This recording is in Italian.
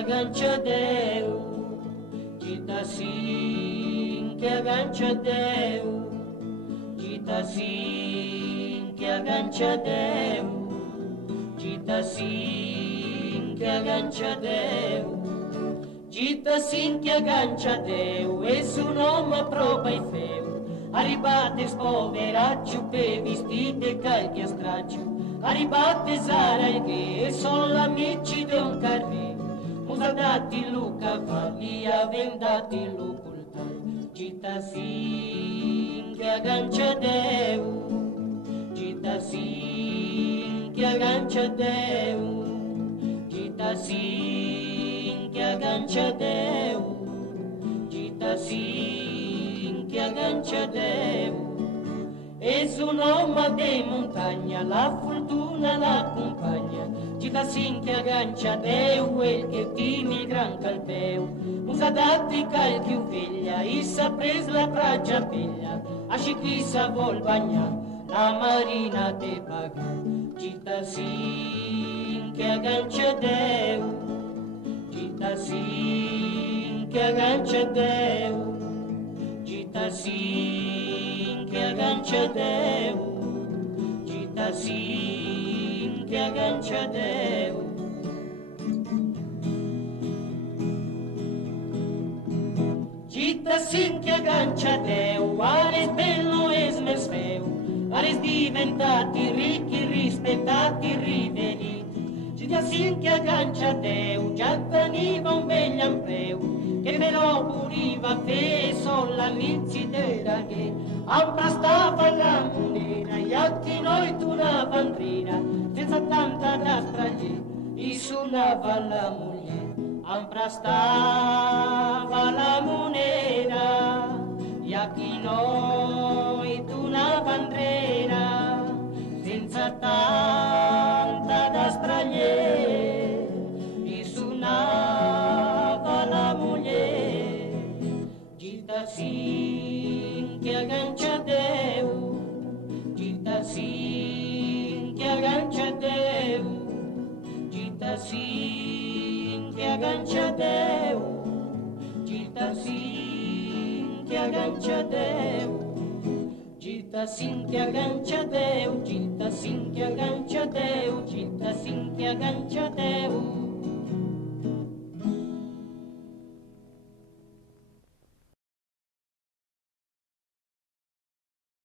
aggancia Deu, gita sin che aggancia Deu, gita sin che aggancia Deu, gita sin che aggancia Deu, gita sin che aggancia Deu, e su nome prova i feu, arrivate spoveraccio per vestite calchi a straccio, arrivate sarai che sono amici di un carré, musa dati lu cavalli, avendati lu cultal, gita sin che aggancia Deu, gita sin che aggancia Deu, gita sin che aggancia Deu, gita sin che aggancia Deu, e su nome di montagna la fortuna l'accompagna, gita sin che aggancia Deu, quel che timi gran calpeu, musa dati calchi ufeglia, issa pres la braccia piglia, asci chi sa vol bagna, la marina te paga, gita sin che aggancia Deu, gita sin che aggancia Deu, gita sin che aggancia Deu, gita sin che aggancia Deu. Gita sin che aggancia Deu, ares bello e smesfeu, ares diventati ricchi, rispettati, riveriti. Gita sin che aggancia Deu, già veniva un bel ampreu, che però puriva fe son l'amici della che ampra stava la monera, e a chi noi tu una bandera, senza tanta da strage, e suonava la moglie, ampra stava la monera, e a chi noi tu una bandera, senza tanta da strage, e suonava la moglie, gita sin che aggancia Deu, gita sin che aggancia Deu, gita sin che aggancia Deu, gita sin che aggancia Deu, gita sin che aggancia Deu, gita sin che aggancia Deu, gita sin che aggancia Deu.